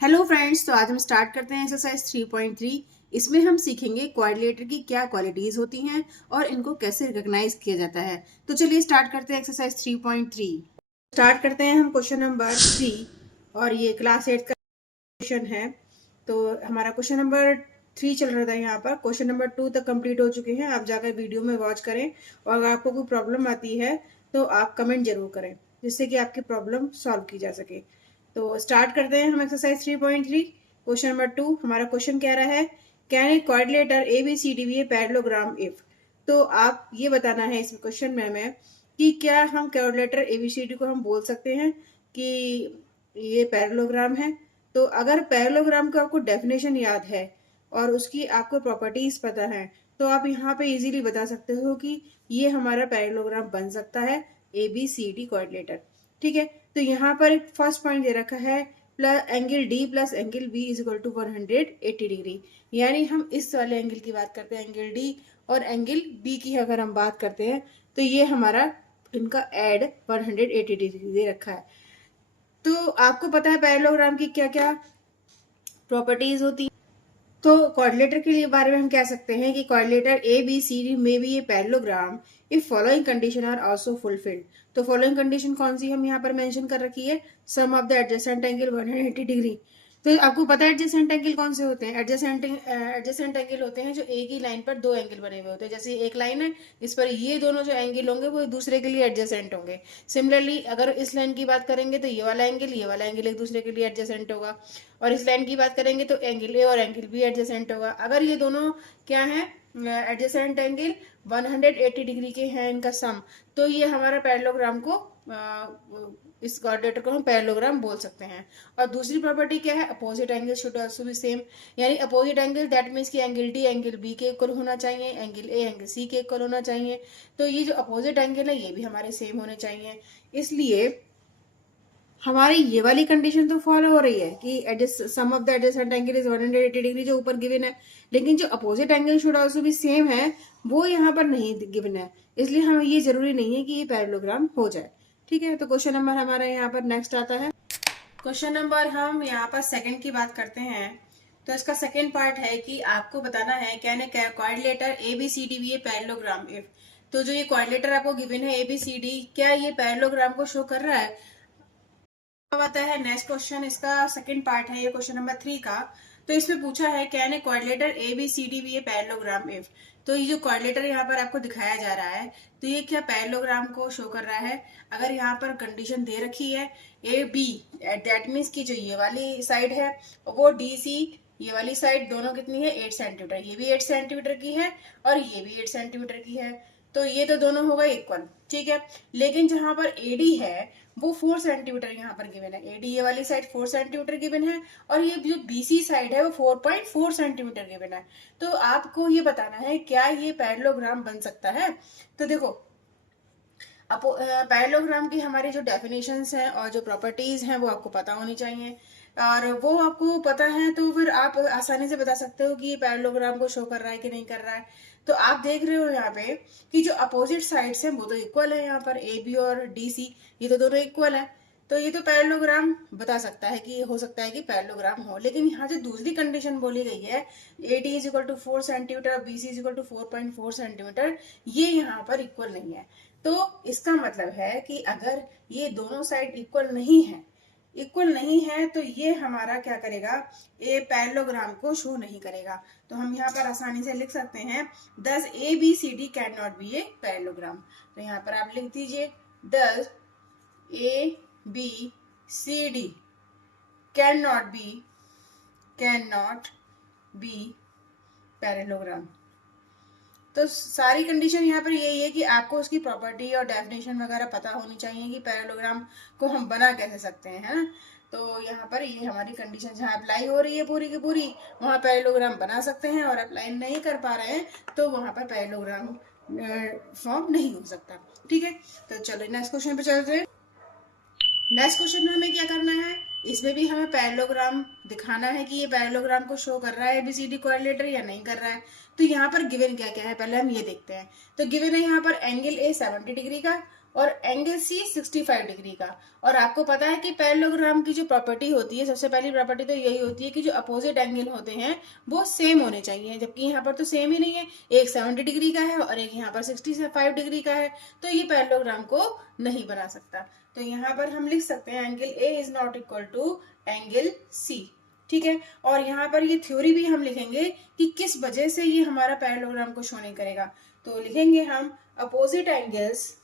Hello friends, तो आज हम स्टार्ट करते हैं एक्सरसाइज 3.3। इसमें हम सीखेंगे क्वाड्रिलेटर की क्या क्वालिटीज होती हैं और इनको कैसे रिकॉग्नाइज किया जाता है। तो चलिए स्टार्ट करते हैं एक्सरसाइज 3.3। स्टार्ट करते हैं हम क्वेश्चन नंबर 3 और ये क्लास 8 का क्वेश्चन है। तो हमारा क्वेश्चन नंबर 3 चल रहा था, यहाँ पर क्वेश्चन नंबर 2 तक कंप्लीट हो चुके हैं। आप जाकर वीडियो में वॉच करें और अगर आपको कोई प्रॉब्लम आती है तो आप कमेंट जरूर करें जिससे कि आपकी प्रॉब्लम सॉल्व की जा सके। तो स्टार्ट करते हैं हम एक्सरसाइज 3.3। क्वेश्चन नंबर 2 हमारा क्वेश्चन कह रहा है can a quadrilateral A B C D be a parallelogram if. तो आप ये बताना है इस क्वेश्चन में हमें कि क्या हम quadrilateral A B C D को हम बोल सकते हैं कि ये पैरेललोग्राम है। तो अगर पैरेललोग्राम का आपको डेफिनेशन याद है और उसकी आपको प्रॉपर्टीज पता है तो आप यहाँ पे इजीली बता सकते हो कि ये हमारा पैरेललोग्राम बन सकता है A B C D quadrilateral. ठीक है, तो यहाँ पर एक फर्स्ट पॉइंट दे रखा है plus angle D plus angle B is equal to 180 degree. यानी हम इस वाले एंगल की बात करते हैं, एंगल डी, और एंगल बी की अगर हम बात करते हैं तो ये हमारा इनका एड 180 डिग्री दे रखा है। तो आपको पता है पैरेललोग्राम की क्या क्या प्रॉपर्टीज होती है। तो क्वाड्रिलेटर के लिए बारे में हम कह सकते हैं कि quadrilateral A B C D में be a parallelogram if following condition are also fulfilled. तो फॉलोइंग कंडीशन कौन सी हम यहाँ पर मेंशन कर रखी है, sum of the adjacent angle 180 degree. तो आपको पता है एडजेसेंट एंगल कौन से होते हैं। एडजेसेंट एंगल होते हैं जो एक ही लाइन पर दो एंगल बने हुए होते हैं। जैसे एक लाइन है, इस पर ये दोनों जो एंगल होंगे वो एक दूसरे के लिए एडजेसेंट होंगे। सिमिलरली अगर इस लाइन की बात करेंगे तो ये वाला एंगल एक दूसरे के लिए एडजेसेंट होगा, और इस लाइन की बात करेंगे तो एंगल ए और एंगल बी एडजेसेंट होगा। अगर ये दोनों क्या है, एडजेसेंट एंगल 180 डिग्री के हैं इनका सम, तो ये हमारा पैरेललोग्राम को इस क्वाड्रिलेटर को हम पैरेललोग्राम बोल सकते हैं। और दूसरी प्रॉपर्टी क्या है, opposite angle should also be same. यानी अपोजिट एंगल दैट मीन्स कि एंगल डी एंगल बी के इक्वल होना चाहिए, एंगल ए एंगल सी के इक्वल होना चाहिए। तो ये जो अपोजिट एंगल है ये भी हमारे सेम होने चाहिए। इसलिए हमारी ये वाली कंडीशन तो फॉलो हो रही है कि sum of the adjacent angle is 180 degree जो ऊपर गिवन है, लेकिन जो अपोजिट एंगल शुड आल्सो भी सेम है वो यहाँ पर नहीं गिवन है। इसलिए हमें ये जरूरी नहीं है कि ये पैरेललोग्राम हो जाए। ठीक है, तो क्वेश्चन नंबर हमारा यहाँ पर नेक्स्ट आता है। क्वेश्चन नंबर हम यहाँ पर सेकंड की बात करते हैं। तो इसका सेकंड पार्ट है कि आपको बताना है can a quadrilateral A B C D be a parallelogram if. तो जो ये क्वाड्रिलेटर आपको गिवन है ए बी सी डी, क्या ये पैरेललोग्राम को शो कर रहा है। अब आता है नेक्स्ट क्वेश्चन, इसका सेकंड पार्ट है ये क्वेश्चन नंबर 3 का। तो इसमें पूछा है can a quadrilateral A B C D be a parallelogram if. तो ये जो क्वाड्रिलेटर यहाँ पर आपको दिखाया जा रहा है तो ये क्या पैरेललोग्राम को शो कर रहा है। अगर यहाँ पर कंडीशन दे रखी है ए बी, दैट मीन्स की जो ये वाली साइड है वो डी सी, ये वाली साइड दोनों कितनी है 8 सेंटीमीटर, ये भी 8 सेंटीमीटर की है और ये भी 8 सेंटीमीटर की है। तो ये तो दोनों होगा इक्वल, ठीक है। लेकिन जहां पर एडी है वो 4 सेंटीमीटर यहाँ पर गिवन है। एडी ये वाली साइड 4 सेंटीमीटर गिवन है और ये जो बीसी साइड है वो 4.4 सेंटीमीटर गिवन है। तो आपको ये बताना है क्या ये पैरेललोग्राम बन सकता है। तो देखो पैरेललोग्राम की हमारी जो डेफिनेशंस हैं और जो प्रॉपर्टीज हैं वो आपको पता होनी चाहिए, और वो आपको पता है तो फिर आप आसानी से बता सकते हो कि ये पैरेललोग्राम को शो कर रहा है कि नहीं कर रहा है। तो आप देख रहे हो यहाँ पे कि जो अपोजिट साइड्स हैं वो तो इक्वल है, यहाँ पर ए बी और डी सी ये तो दोनों इक्वल है। तो ये तो पैरेललोग्राम बता सकता है कि हो सकता है कि पैरेललोग्राम हो। लेकिन यहाँ जो दूसरी कंडीशन बोली गई है A D is equal to 4 centimetre और B C is equal to 4.4 centimetre, ये यहाँ पर इक्वल नहीं है। तो इसका मतलब है कि अगर ये दोनों साइड इक्वल नहीं है तो ये हमारा क्या करेगा, ये पैरेललोग्राम को शो नहीं करेगा। तो हम यहाँ पर आसानी से लिख सकते हैं thus A B C D can not be a parallelogram. तो यहाँ पर आप लिख दीजिए thus A B C D can not be parallelogram. तो सारी कंडीशन यहाँ पर यही है कि आपको उसकी प्रॉपर्टी और डेफिनेशन वगैरह पता होनी चाहिए कि पैरेललोग्राम को हम बना कैसे सकते हैं, है ना। तो यहाँ पर ये हमारी कंडीशन जहाँ अप्लाई हो रही है पूरी की पूरी वहाँ पैरेललोग्राम बना सकते हैं, और अप्लाई नहीं कर पा रहे हैं तो वहाँ पर पैरेललोग्राम फॉर्म नहीं हो सकता। ठीक है, तो चलो नेक्स्ट क्वेश्चन पे चलते हैं। नेक्स्ट क्वेश्चन में हमें क्या करना है, इसमें भी हमें पैरेललोग्राम दिखाना है कि ये पैरेललोग्राम को शो कर रहा है एबीसीडी क्वाड्रिलेटर या नहीं कर रहा है। तो यहाँ पर गिवन क्या क्या है पहले हम ये देखते हैं। तो गिवन है यहाँ पर एंगल ए 70 डिग्री का और एंगल सी 65 डिग्री का। और आपको पता है कि पैरेललोग्राम की जो प्रॉपर्टी होती है, सबसे पहली प्रॉपर्टी तो यही होती है कि जो अपोजिट एंगल होते हैं वो सेम होने चाहिए, जबकि यहाँ पर तो सेम ही नहीं है, एक 70 डिग्री का है और एक यहाँ पर 65 डिग्री का है, तो ये पैरेललोग्राम को नहीं बना सकता। तो यहाँ पर हम लिख सकते हैं angle A is not equal to angle C. ठीक है, और यहाँ पर ये थ्योरी भी हम लिखेंगे कि किस वजह से ये हमारा पैरेललोग्राम को शो नहीं करेगा। तो लिखेंगे हम opposite angles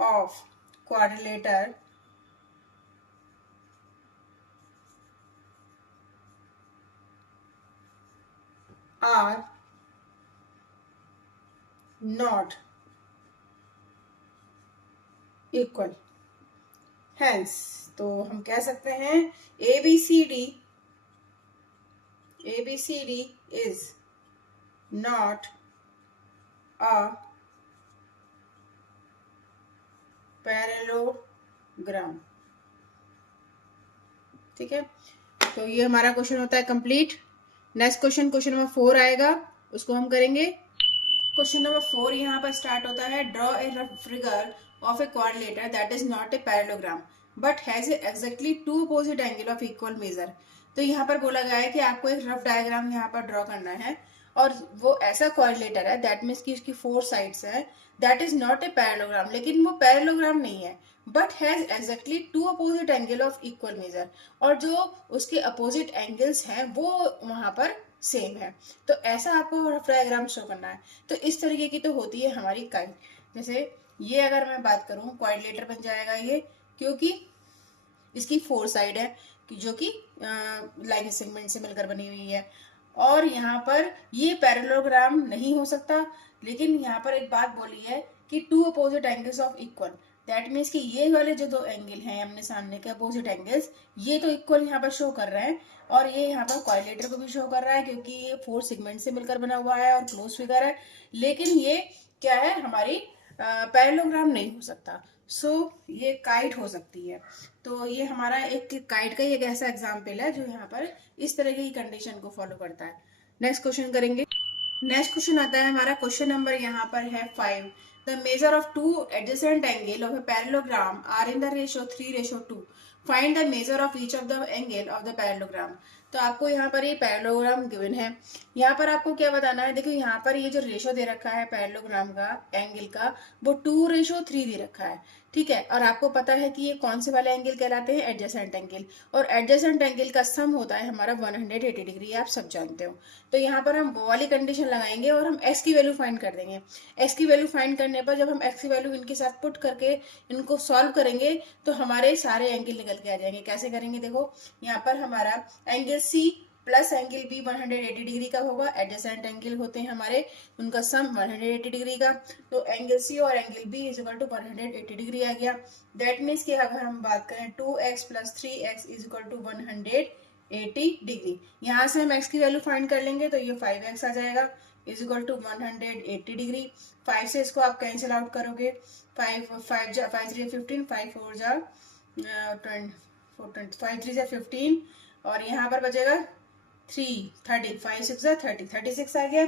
of quadrilateral are not equal. Hence तो हम कह सकते हैं ABCD is not a parallelogram. ठीक है, तो ये हमारा क्वेश्चन होता है कंप्लीट। नेक्स्ट क्वेश्चन नंबर 4 आएगा, उसको हम करेंगे। क्वेश्चन नंबर 4 यहाँ पर स्टार्ट होता है, draw a rough figure of a quadrilateral that is not a parallelogram but has exactly two opposite angle of equal measure. तो यहाँ पर बोला गया है कि आपको एक रफ डायग्राम यहाँ पर ड्रॉ करना है, और वो ऐसा क्वाड्रिलेटर है दैट मीन्स कि उसकी 4 साइड्स है, that is not a parallelogram, लेकिन वो पैरेललोग्राम नहीं है, but has exactly two opposite angle of equal measure, और जो उसके अपोजिट एंगल्स हैं वो वहां पर सेम है। तो ऐसा आपको रफ डायग्राम शो करना है। तो इस तरीके की तो होती है हमारी काइट। जैसे ये अगर मैं बात करूं, क्वाड्रिलेटर बन जाएगा ये, क्योंकि इसकी 4 साइड है जो कि लाइन सेगमेंट से मिलकर बनी हुई है, और यहाँ पर ये पैरेललोग्राम नहीं हो सकता। लेकिन यहाँ पर एक बात बोली है कि two opposite angles of equal, that means कि ये वाले जो दो एंगल हैं अपने सामने के अपोजिट एंगल्स, ये तो इक्वल यहाँ पर शो कर रहे हैं, और ये यहाँ पर क्वाड्रिलेटर को भी शो कर रहा है क्योंकि ये 4 सेगमेंट से मिलकर बना हुआ है और क्लोज फिगर है। लेकिन ये क्या है, हमारी पैरेललोग्राम नहीं हो सकता। सो ये काइट हो सकती है। तो ये हमारा एक काइट का एक ऐसा एग्जाम्पल है जो यहाँ पर इस तरह की कंडीशन को फॉलो करता है। नेक्स्ट क्वेश्चन करेंगे। नेक्स्ट क्वेश्चन आता है हमारा, क्वेश्चन नंबर यहाँ पर है 5। The measure of two adjacent angle of a parallelogram are in the ratio 3:2। Find the measure of each of the angle of the parallelogram. तो आपको यहाँ पर ये पैरेललोग्राम गिवन है, यहाँ पर आपको क्या बताना है। देखो यहाँ पर ये जो रेशो दे रखा है पैरेललोग्राम का एंगल का, वो 2:3 दे रखा है। ठीक है, और आपको पता है कि ये कौन से वाले एंगल कहलाते हैं, एडजेसेंट एंगल, और एडजेसेंट एंगल का सम होता है हमारा 180 डिग्री, आप सब जानते हो। तो यहाँ पर हम वो वाली कंडीशन लगाएंगे और हम x की वैल्यू फाइंड कर देंगे। x की वैल्यू फाइंड करने पर जब हम x की वैल्यू इनके साथ पुट करके इनको सॉल्व करेंगे तो हमारे सारे एंगल निकल के आ जाएंगे। कैसे करेंगे, देखो यहाँ पर हमारा angle C plus angle B 180 degree का होगा, एडजेसेंट एंगल होते हैं हमारे, उनका सम 180 डिग्री का। तो एंगल C और angle B is equal to 180 degree आ गया। दैट मीन्स कि अगर हम बात करें 2x plus 3x is equal to 180 degree, यहाँ से हम x की वैल्यू फाइंड कर लेंगे तो ये 5x आ जाएगा इज इक्वल टू 180 डिग्री। 5 से इसको आप कैंसिल आउट करोगे, 5 3 15, 5 4 जा 5 3 जा 15, और यहाँ पर बचेगा 30, 5 6 जा 30, 36 आ गया।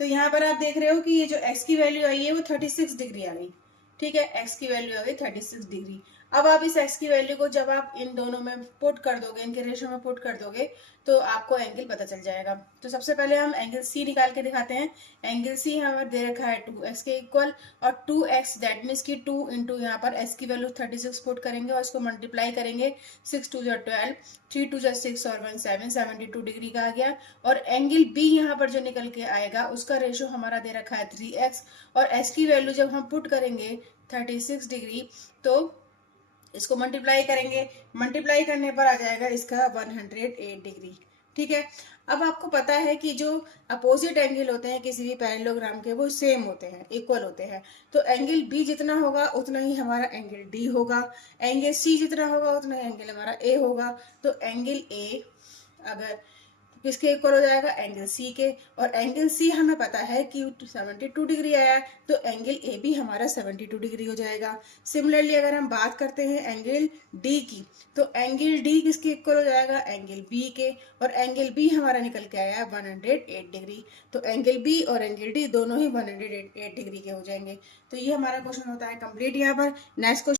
तो यहाँ पर आप देख रहे हो कि ये जो x की वैल्यू आई है वो 36 डिग्री आ गई। ठीक है, x की वैल्यू आ गई 36 डिग्री। अब आप इस x की वैल्यू को जब आप इन दोनों में पुट कर दोगे, इनके रेशियो में पुट कर दोगे, तो आपको एंगल पता चल जाएगा। तो सबसे पहले हम एंगल C निकाल के दिखाते हैं। एंगल C यहाँ पर दे रखा है 2x के इक्वल, और 2x दैट मीन्स की 2 इंटू यहाँ पर x की वैल्यू 36 पुट करेंगे और इसको मल्टीप्लाई करेंगे, 6 2 12, 3 2 6 और 1 7, 72 डिग्री का आ गया। और एंगल B यहाँ पर जो निकल के आएगा उसका रेशियो हमारा दे रखा है 3x, और x की वैल्यू जब हम पुट करेंगे 36 डिग्री तो इसको मल्टीप्लाई करेंगे, मल्टीप्लाई करने पर आ जाएगा इसका 108 डिग्री। ठीक है, अब आपको पता है कि जो अपोजिट एंगल होते हैं किसी भी पैरेललोग्राम के वो सेम होते हैं, इक्वल होते हैं। तो एंगल B जितना होगा उतना ही हमारा एंगल D होगा, एंगल C जितना होगा उतना ही एंगल हमारा A होगा। तो एंगल A अगर किसके इक्वल हो जाएगा, एंगल सी के, और एंगल सी हमें पता है कि 72 डिग्री आया है, तो एंगल ए भी हमारा 72 डिग्री हो जाएगा। सिमिलरली अगर हम बात करते हैं एंगल डी की, तो एंगल डी किसके इक्वल हो जाएगा, एंगल बी के, और एंगल बी हमारा निकल के आया है 108 डिग्री। तो एंगल बी और एंगल डी दोनों ही 108 डिग्री के हो जाएंगे। तो ये हमारा क्वेश्चन होता है कंप्लीट। यहाँ पर नेक्स्ट क्वेश्चन